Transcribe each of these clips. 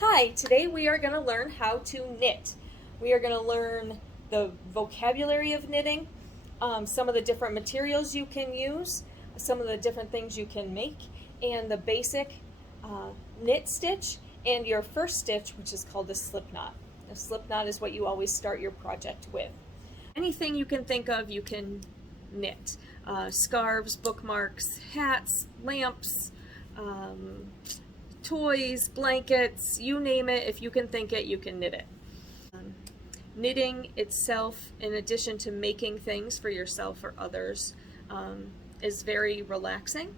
Hi, today we are going to learn how to knit. We are going to learn the vocabulary of knitting, some of the different materials you can use, some of the different things you can make, and the basic knit stitch and your first stitch, which is called a slip knot. A slip knot is what you always start your project with. Anything you can think of, you can knit. Scarves, bookmarks, hats, lamps, toys, blankets, you name it. If you can think it, you can knit it. Knitting itself, in addition to making things for yourself or others, is very relaxing.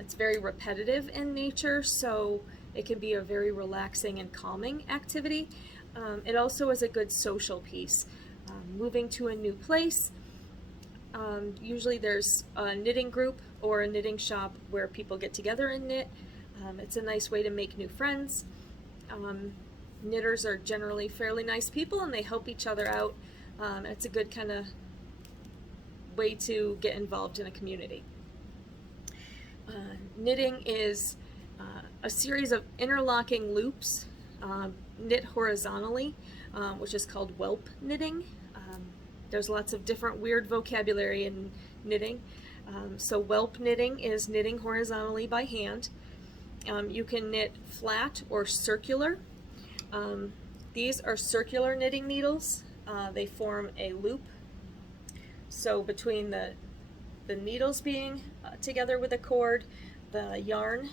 It's very repetitive in nature, so it can be a very relaxing and calming activity. It also is a good social piece. Moving to a new place, usually there's a knitting group or a knitting shop where people get together and knit. It's a nice way to make new friends. Knitters are generally fairly nice people and they help each other out. It's a good kind of way to get involved in a community. Knitting is a series of interlocking loops knit horizontally, which is called whelp knitting. There's lots of different weird vocabulary in knitting. So whelp knitting is knitting horizontally by hand. You can knit flat or circular. These are circular knitting needles. They form a loop. So between the needles being together with a cord, the yarn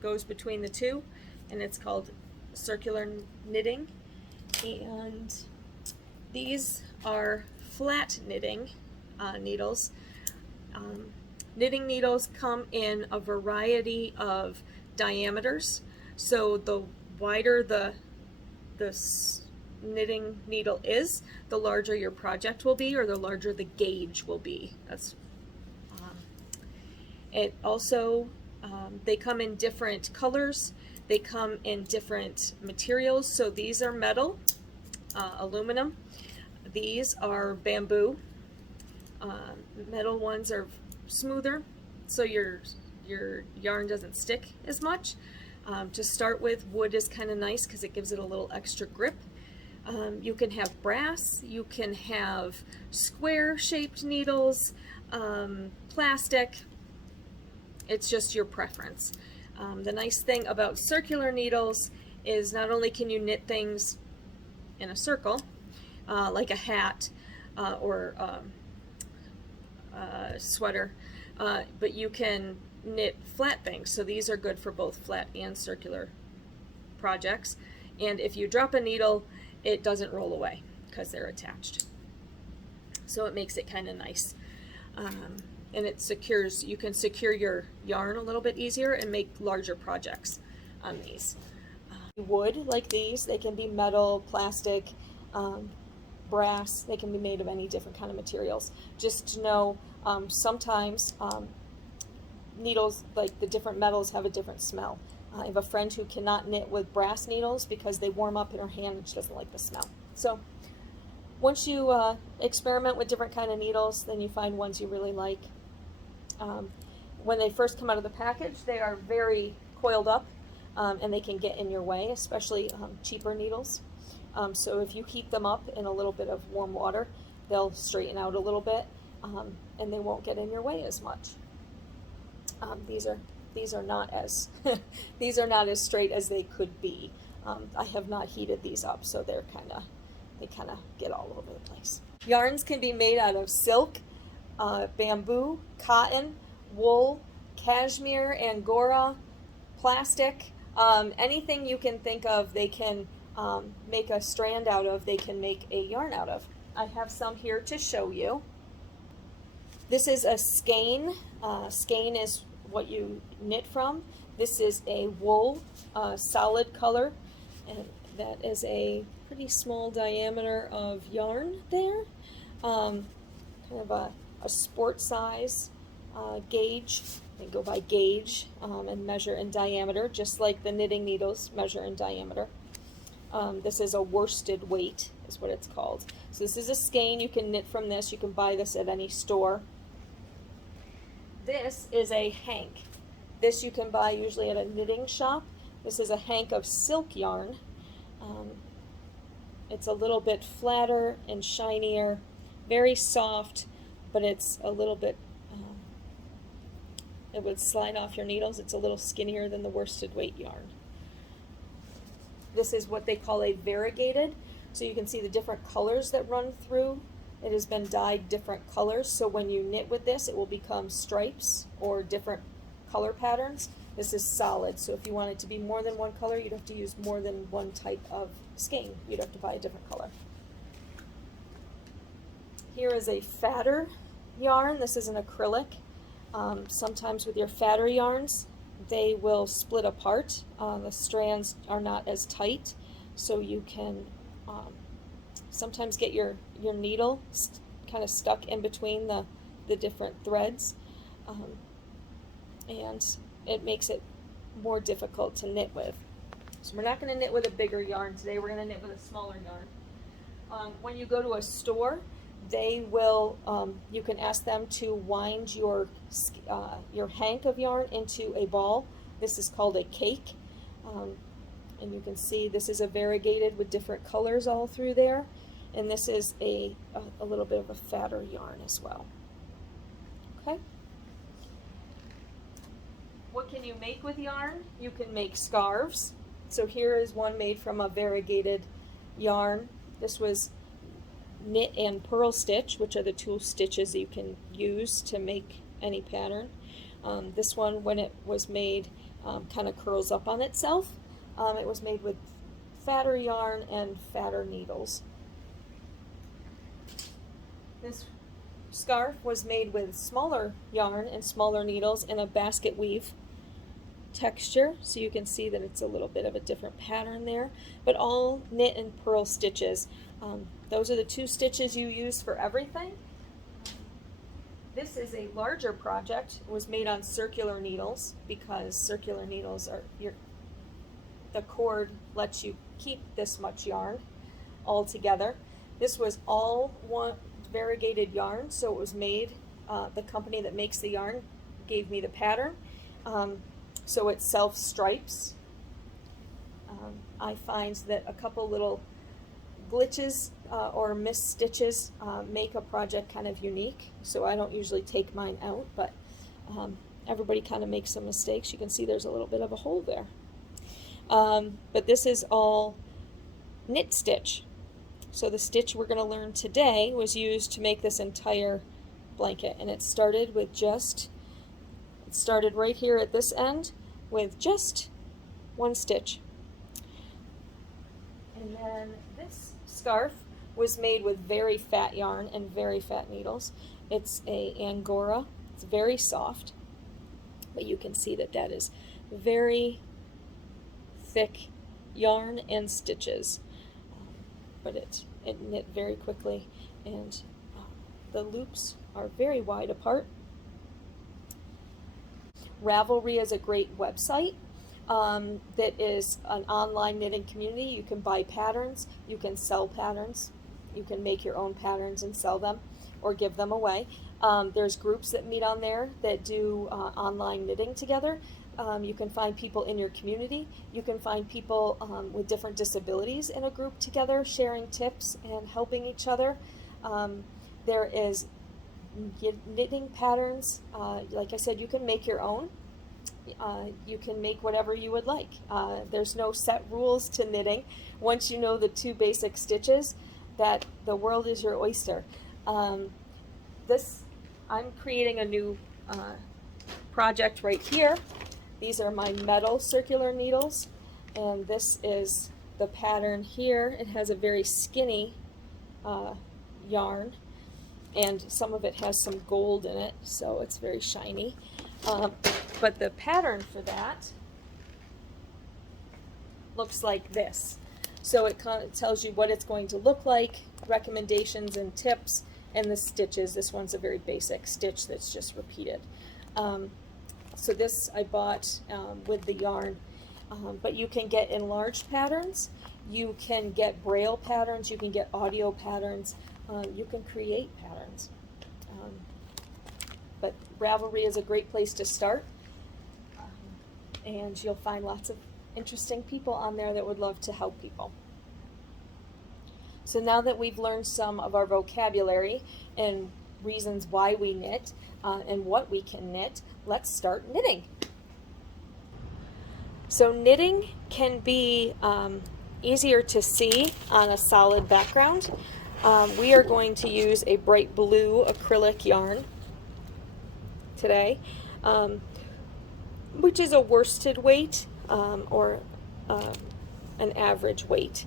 goes between the two, and it's called circular knitting. And these are flat knitting needles. Knitting needles come in a variety of diameters, so the wider the knitting needle is, the larger your project will be, or the larger the gauge will be. It also, they come in different colors, they come in different materials. So these are metal, aluminum, these are bamboo. Metal ones are smoother, so your yarn doesn't stick as much. To start with, wood is kind of nice because it gives it a little extra grip. You can have brass, you can have square shaped needles, plastic. It's just your preference. The nice thing about circular needles is not only can you knit things in a circle, like a hat or sweater, but you can knit flat things. So these are good for both flat and circular projects. And if you drop a needle, it doesn't roll away because they're attached. So it makes it kind of nice. And it secures, you can secure your yarn a little bit easier and make larger projects on these. Wood, like these, they can be metal, plastic, brass. They can be made of any different kind of materials. Just to know, sometimes needles, like the different metals, have a different smell. I have a friend who cannot knit with brass needles because they warm up in her hand and she doesn't like the smell. So once you experiment with different kind of needles, then you find ones you really like. When they first come out of the package, they are very coiled up, and they can get in your way, especially cheaper needles. So if you heat them up in a little bit of warm water, they'll straighten out a little bit, and they won't get in your way as much. These are not as these are not as straight as they could be. I have not heated these up, so they kind of get all over the place. Yarns can be made out of silk, bamboo, cotton, wool, cashmere, angora, plastic, anything you can think of. They can make a strand out of, they can make a yarn out of. I have some here to show you. This is a skein. Skein is what you knit from. This is a wool, solid color, and that is a pretty small diameter of yarn there. Kind of a sport size gauge. They go by gauge and measure in diameter, just like the knitting needles measure in diameter. This is a worsted weight, is what it's called. So this is a skein. You can knit from this. You can buy this at any store. This is a hank. This you can buy usually at a knitting shop. This is a hank of silk yarn. It's a little bit flatter and shinier, very soft, but it's a little bit, it would slide off your needles. It's a little skinnier than the worsted weight yarn. This is what they call a variegated, so you can see the different colors that run through. It has been dyed different colors, so when you knit with this, it will become stripes or different color patterns. This is solid, so if you want it to be more than one color, you'd have to use more than one type of skein. You'd have to buy a different color. Here is a fatter yarn. This is an acrylic. Sometimes with your fatter yarns, they will split apart. The strands are not as tight, so you can sometimes get your needle kind of stuck in between the different threads, and it makes it more difficult to knit with. So we're not going to knit with a bigger yarn today. We're going to knit with a smaller yarn. When you go to a store, they will, you can ask them to wind your hank of yarn into a ball. This is called a cake. And you can see this is a variegated with different colors all through there. And this is a little bit of a fatter yarn as well. Okay. What can you make with yarn? You can make scarves. So here is one made from a variegated yarn. This was knit and purl stitch, which are the two stitches you can use to make any pattern. This one, when it was made, kind of curls up on itself. It was made with fatter yarn and fatter needles. This scarf was made with smaller yarn and smaller needles in a basket weave texture, so you can see that it's a little bit of a different pattern there, but all knit and purl stitches. Those are the two stitches you use for everything. This is a larger project. It was made on circular needles because circular needles are the cord lets you keep this much yarn all together. This was all one variegated yarn, so it was made, the company that makes the yarn gave me the pattern. So it self-stripes. I find that a couple little glitches or missed stitches make a project kind of unique, so I don't usually take mine out, but everybody kind of makes some mistakes. You can see there's a little bit of a hole there. But this is all knit stitch. So the stitch we're going to learn today was used to make this entire blanket, and it started right here at this end with just one stitch. And then this scarf was made with very fat yarn and very fat needles. It's a Angora. It's very soft, but you can see that that is very thick yarn and stitches. But it knit very quickly, and the loops are very wide apart. Ravelry is a great website that is an online knitting community. You can buy patterns, you can sell patterns, you can make your own patterns and sell them or give them away. There's groups that meet on there that do online knitting together. You can find people in your community. You can find people with different disabilities in a group together, sharing tips and helping each other. There is knitting patterns. Like I said, you can make your own. You can make whatever you would like. There's no set rules to knitting. Once you know the two basic stitches, that the world is your oyster. I'm creating a new project right here. These are my metal circular needles, and this is the pattern here. It has a very skinny yarn, and some of it has some gold in it, so it's very shiny. But the pattern for that looks like this. So it kind of tells you what it's going to look like, recommendations and tips, and the stitches. This one's a very basic stitch that's just repeated. So this I bought with the yarn, but you can get enlarged patterns, you can get braille patterns, you can get audio patterns, you can create patterns. But Ravelry is a great place to start, and you'll find lots of interesting people on there that would love to help people. So now that we've learned some of our vocabulary and reasons why we knit and what we can knit, let's start knitting. So knitting can be easier to see on a solid background. We are going to use a bright blue acrylic yarn today, which is a worsted weight or an average weight.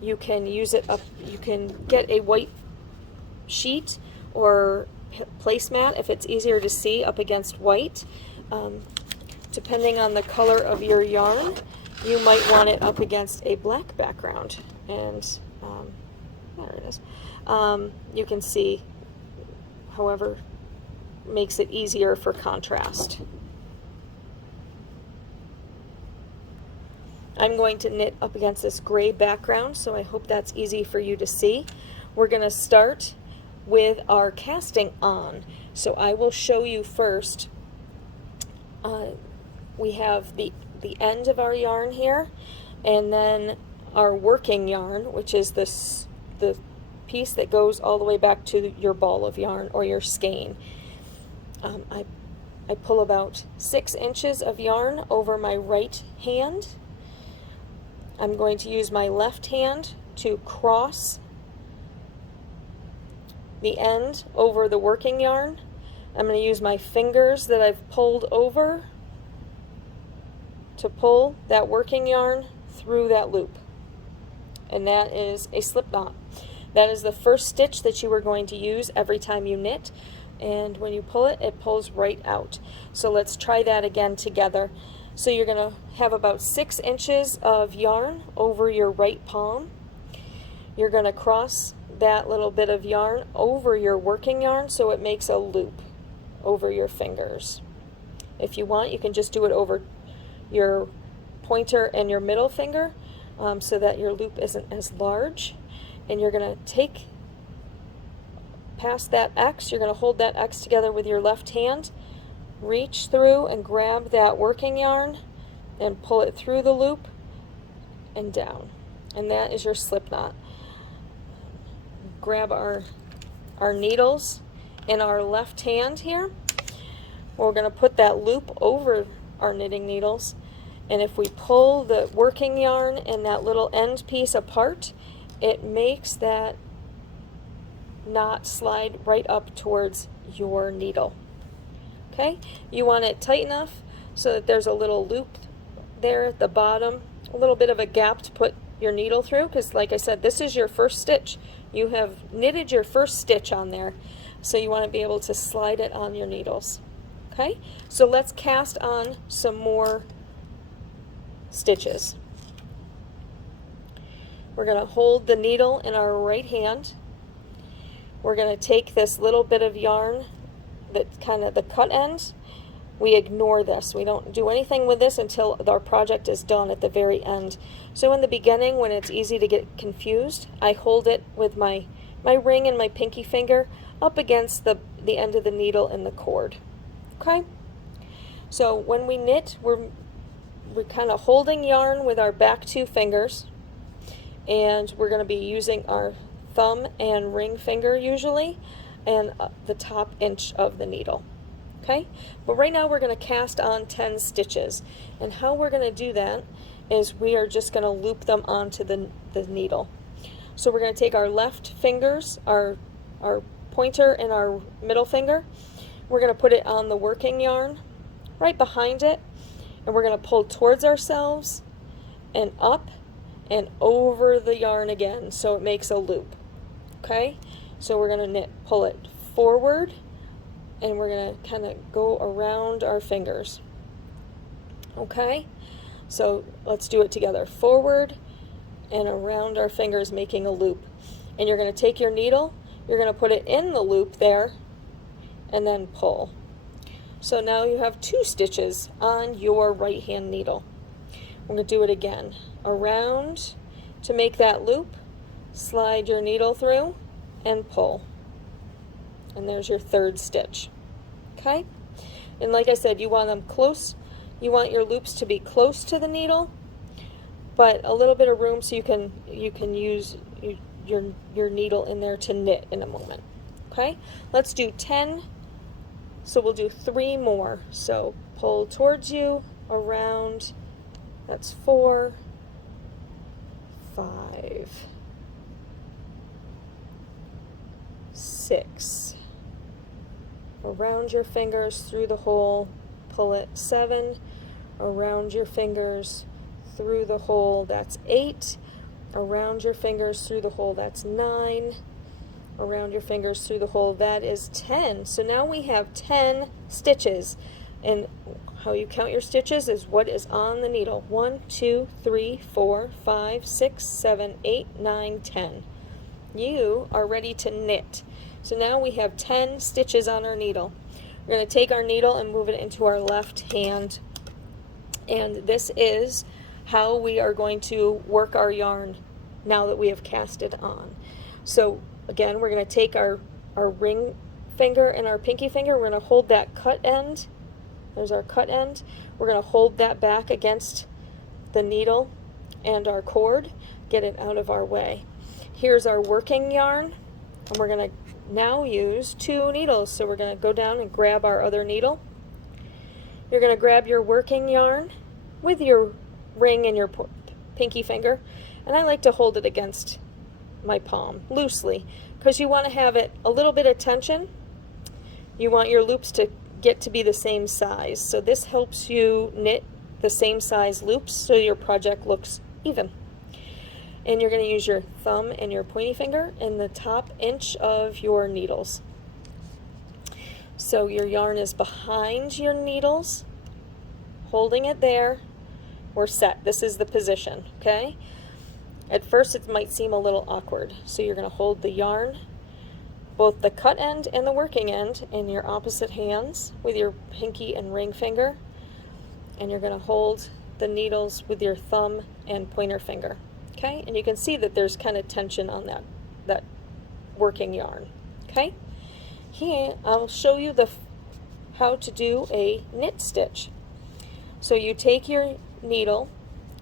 You can use it up, you can get a white sheet or placemat if it's easier to see up against white. Depending on the color of your yarn, you might want it up against a black background. And there it is. You can see however makes it easier for contrast. I'm going to knit up against this gray background, so I hope that's easy for you to see. We're going to start with our casting on. So I will show you first. We have the end of our yarn here, and then our working yarn, which is the piece that goes all the way back to your ball of yarn or your skein. I pull about 6 inches of yarn over my right hand. I'm going to use my left hand to cross the end over the working yarn. I'm going to use my fingers that I've pulled over to pull that working yarn through that loop. And that is a slip knot. That is the first stitch that you are going to use every time you knit. And when you pull it, it pulls right out. So let's try that again together. So you're going to have about 6 inches of yarn over your right palm. You're going to cross that little bit of yarn over your working yarn so it makes a loop over your fingers. If you want, you can just do it over your pointer and your middle finger so that your loop isn't as large. And you're going to take past that X, you're going to hold that X together with your left hand, reach through and grab that working yarn and pull it through the loop and down. And that is your slip knot. Grab our needles in our left hand here. We're going to put that loop over our knitting needles, and if we pull the working yarn and that little end piece apart, it makes that knot slide right up towards your needle. Okay, you want it tight enough so that there's a little loop there at the bottom, a little bit of a gap to put your needle through, because like I said, this is your first stitch. You have knitted your first stitch on there, so you want to be able to slide it on your needles. Okay, so let's cast on some more stitches. We're going to hold the needle in our right hand. We're going to take this little bit of yarn, that kind of the cut end. We ignore this. We don't do anything with this until our project is done at the very end. So in the beginning, when it's easy to get confused, I hold it with my ring and my pinky finger up against the end of the needle and the cord. Okay? So when we knit, we're kind of holding yarn with our back 2 fingers, and we're going to be using our thumb and ring finger usually, and the top inch of the needle. Okay? But right now we're going to cast on 10 stitches. And how we're going to do that is we are just going to loop them onto the needle. So we're going to take our left fingers, our pointer and our middle finger, we're going to put it on the working yarn right behind it, and we're going to pull towards ourselves and up and over the yarn again so it makes a loop. Okay? So we're going to pull it forward, and we're going to kind of go around our fingers. Okay? So let's do it together. Forward and around our fingers, making a loop. And you're going to take your needle, you're going to put it in the loop there, and then pull. So now you have 2 stitches on your right hand needle. We're going to do it again. Around to make that loop, slide your needle through and pull. And there's your 3rd stitch. Okay? And like I said, you want them close You want your loops to be close to the needle, but a little bit of room so you can use your needle in there to knit in a moment. Okay, let's do 10. So we'll do 3 more. So pull towards you, around, that's 4, 5, 6, around your fingers through the hole, pull it, 7, around your fingers through the hole, that's 8, around your fingers through the hole, that's 9, around your fingers through the hole, that is 10. So now we have 10 stitches, and how you count your stitches is what is on the needle. 1, 2, 3, 4, 5, 6, 7, 8, 9, 10. You are ready to knit. So now we have 10 stitches on our needle. We're going to take our needle and move it into our left hand, and this is how we are going to work our yarn now that we have cast it on. So again, we're going to take our ring finger and our pinky finger, we're going to hold that cut end. There's our cut end. We're going to hold that back against the needle and our cord, get it out of our way. Here's our working yarn, and we're going to now use 2 needles. So we're going to go down and grab our other needle. You're going to grab your working yarn with your ring and your pinky finger, and I like to hold it against my palm loosely because you want to have it a little bit of tension. You want your loops to get to be the same size, so this helps you knit the same size loops so your project looks even. And you're going to use your thumb and your pointy finger in the top inch of your needles. So your yarn is behind your needles, holding it there. We're set. This is the position, okay? At first it might seem a little awkward, so you're going to hold the yarn, both the cut end and the working end, in your opposite hands with your pinky and ring finger, and you're going to hold the needles with your thumb and pointer finger, okay? And you can see that there's kind of tension on that working yarn, okay? Here I'll show you how to do a knit stitch. So you take your needle,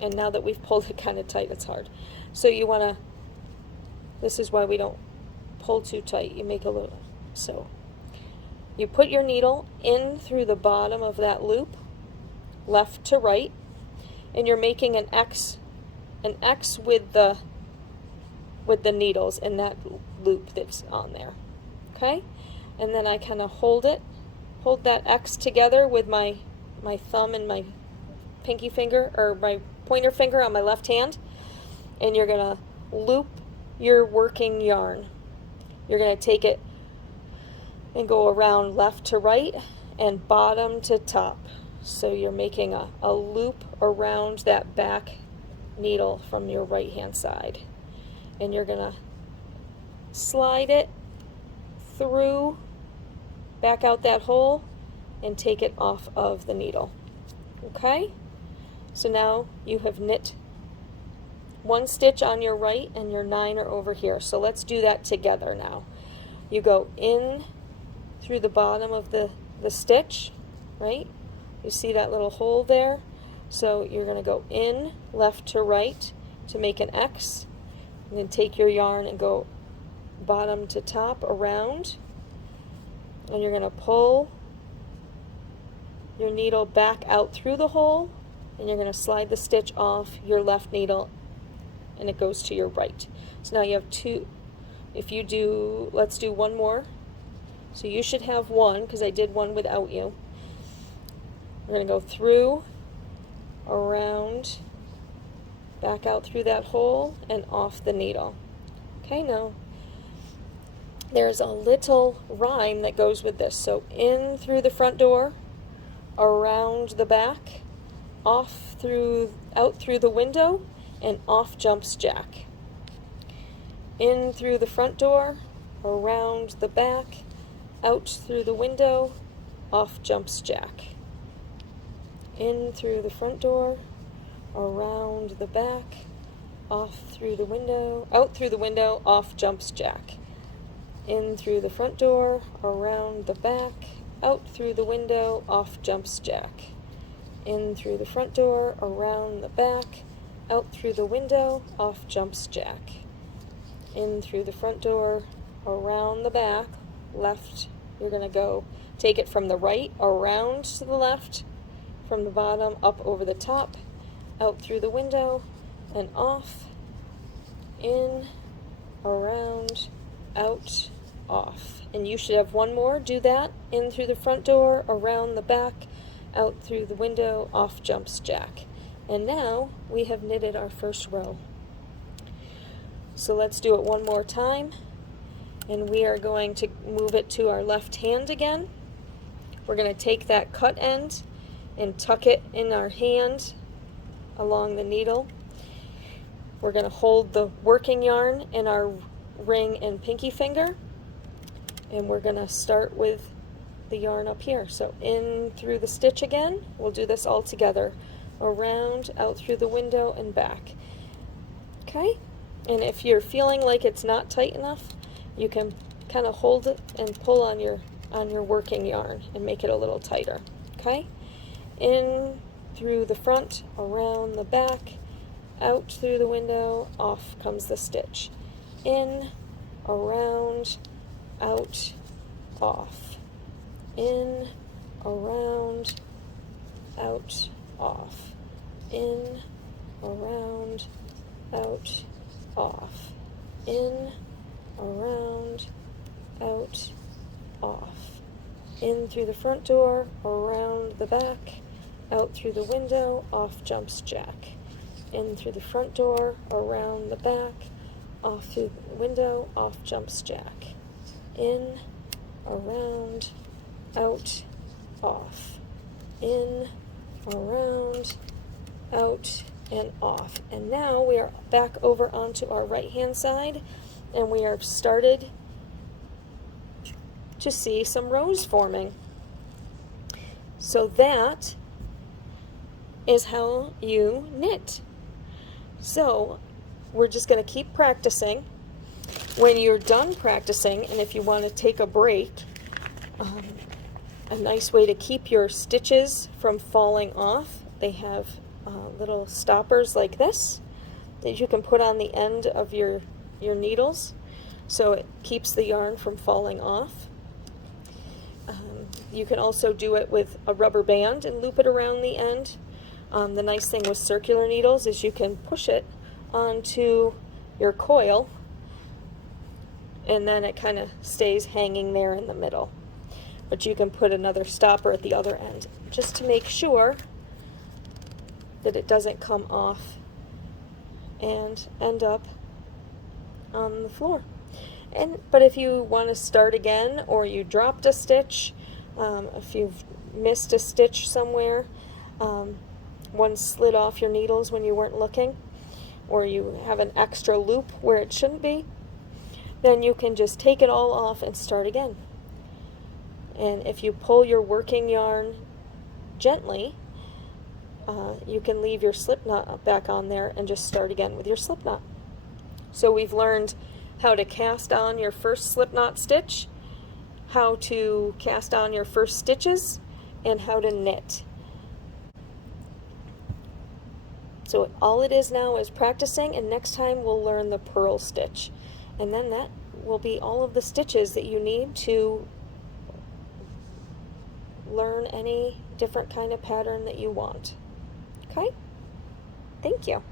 and now that we've pulled it kind of tight, it's hard. So you want to, this is why we don't pull too tight, you make a little, so you put your needle in through the bottom of that loop, left to right, and you're making an X with the needles in that loop that's on there, okay? And then I kind of hold that X together with my thumb and my pinky finger, or my pointer finger on my left hand, and you're going to loop your working yarn. You're going to take it and go around left to right and bottom to top. So you're making a loop around that back needle from your right hand side. And you're going to slide it through, back out that hole, and take it off of the needle. Okay? So now you have knit 1 stitch on your right and your 9 are over here. So let's do that together now. You go in through the bottom of the stitch, right? You see that little hole there? So you're going to go in left to right to make an X, and then take your yarn and go bottom to top around, and you're going to pull your needle back out through the hole, and you're going to slide the stitch off your left needle, and it goes to your right. So now you have 2. If you do, let's do 1 more. So you should have 1 because I did 1 without you. We're going to go through, around, back out through that hole, and off the needle. Okay, now there's a little rhyme that goes with this. So in through the front door, around the back, out through the window, and off jumps Jack. In through the front door, around the back, out through the window, off jumps Jack. In through the front door, around the back, off through the window, out through the window, off jumps Jack. In through the front door, around the back, out through the window, off jumps Jack. in through the front door, around the back, out through the window, off jumps Jack. In through the front door, around the back, left, you're going to go take it from the right, around to the left, from the bottom, up over the top, out through the window, and off, in, around, out, off. And you should have one more. Do that. In through the front door, around the back, out through the window, off jumps Jack. And now we have knitted our first row. So let's do it one more time. And we are going to move it to our left hand again. We're going to take that cut end and tuck it in our hand along the needle. We're going to hold the working yarn in our ring and pinky finger, and we're going to start with the yarn up here. So in through the stitch again. We'll do this all together. Around, out through the window, and back. Okay? And if you're feeling like it's not tight enough, you can kind of hold it and pull on your working yarn and make it a little tighter. Okay? In through the front, around the back, out through the window, off comes the stitch. In, around, out, off. In, around, out, off. In, around, out, off. In, around, out, off. In through the front door, around the back, out through the window, off jumps Jack. In through the front door, around the back, off through the window, off jumps Jack. In, around, out, off. In, around, out, and off. And now we are back over onto our right hand side, and we are started to see some rows forming. So that is how you knit. So we're just going to keep practicing. When you're done practicing, and if you want to take a break, a nice way to keep your stitches from falling off, they have little stoppers like this that you can put on the end of your needles, so it keeps the yarn from falling off. You can also do it with a rubber band and loop it around the end. The nice thing with circular needles is you can push it onto your coil, and then it kind of stays hanging there in the middle. But you can put another stopper at the other end just to make sure that it doesn't come off and end up on the floor. But if you want to start again, or you dropped a stitch, if you've missed a stitch somewhere, one slid off your needles when you weren't looking, or you have an extra loop where it shouldn't be, then you can just take it all off and start again. And if you pull your working yarn gently, you can leave your slip knot back on there and just start again with your slip knot. So we've learned how to cast on your first slip knot stitch, how to cast on your first stitches, and how to knit. So all it is now is practicing, and next time we'll learn the purl stitch. And then that will be all of the stitches that you need to learn any different kind of pattern that you want. Okay? Thank you.